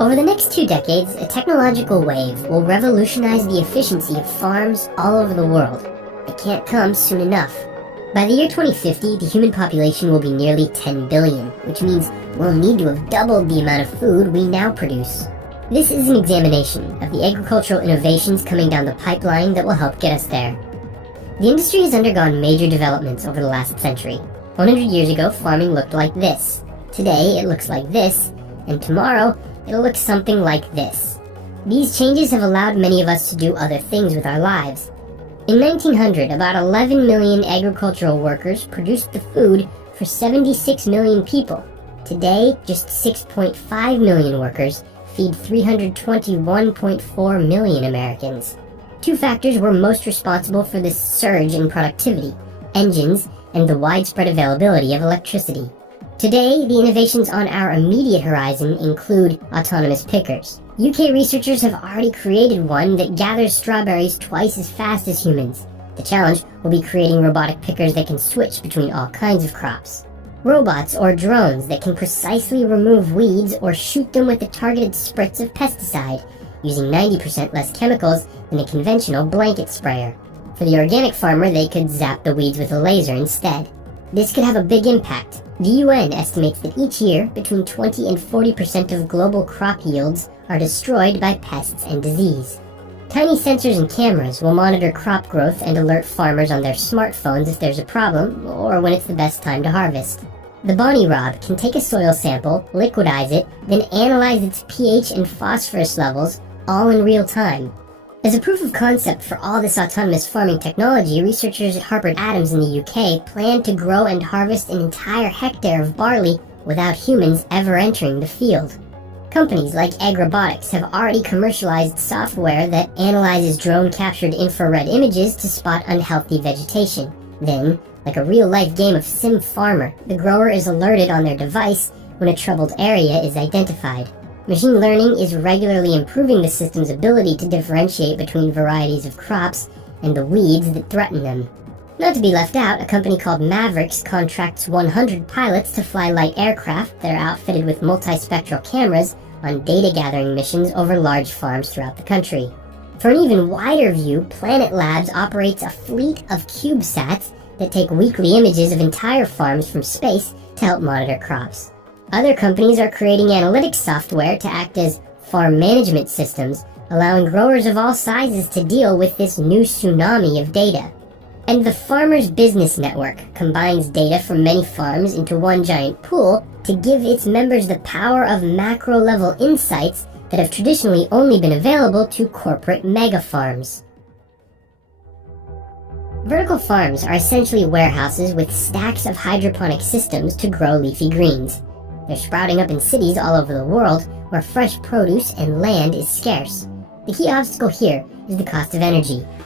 Over the next 2 decades, a technological wave will revolutionize the efficiency of farms all over the world. It can't come soon enough. By the year 2050, the human population will be nearly 10 billion, which means we'll need to have doubled the amount of food we now produce. This is an examination of the agricultural innovations coming down the pipeline that will help get us there. The industry has undergone major developments over the last century. 100 years ago, farming looked like this. Today, it looks like this, and tomorrow, it'll look something like this. These changes have allowed many of us to do other things with our lives. In 1900, about 11 million agricultural workers produced the food for 76 million people. Today, just 6.5 million workers feed 321.4 million Americans. 2 factors were most responsible for this surge in productivity: engines and the widespread availability of electricity. Today, the innovations on our immediate horizon include autonomous pickers. UK researchers have already created one that gathers strawberries twice as fast as humans. The challenge will be creating robotic pickers that can switch between all kinds of crops. Robots or drones that can precisely remove weeds or shoot them with a targeted spritz of pesticide, using 90% less chemicals than a conventional blanket sprayer. For the organic farmer, they could zap the weeds with a laser instead. This could have a big impact. The UN estimates that each year, between 20 and 40% of global crop yields are destroyed by pests and disease. Tiny sensors and cameras will monitor crop growth and alert farmers on their smartphones if there's a problem or when it's the best time to harvest. The Bonnie Rob can take a soil sample, liquidize it, then analyze its pH and phosphorus levels, all in real time. As a proof of concept for all this autonomous farming technology, researchers at Harper Adams in the UK plan to grow and harvest an entire hectare of barley without humans ever entering the field. Companies like AgRobotics have already commercialized software that analyzes drone-captured infrared images to spot unhealthy vegetation. Then, like a real-life game of Sim Farmer, the grower is alerted on their device when a troubled area is identified. Machine learning is regularly improving the system's ability to differentiate between varieties of crops and the weeds that threaten them. Not to be left out, a company called Mavericks contracts 100 pilots to fly light aircraft that are outfitted with multispectral cameras on data-gathering missions over large farms throughout the country. For an even wider view, Planet Labs operates a fleet of CubeSats that take weekly images of entire farms from space to help monitor crops. Other companies are creating analytics software to act as farm management systems, allowing growers of all sizes to deal with this new tsunami of data. And the Farmers Business Network combines data from many farms into one giant pool to give its members the power of macro-level insights that have traditionally only been available to corporate mega-farms. Vertical farms are essentially warehouses with stacks of hydroponic systems to grow leafy greens. They're sprouting up in cities all over the world where fresh produce and land is scarce. The key obstacle here is the cost of energy.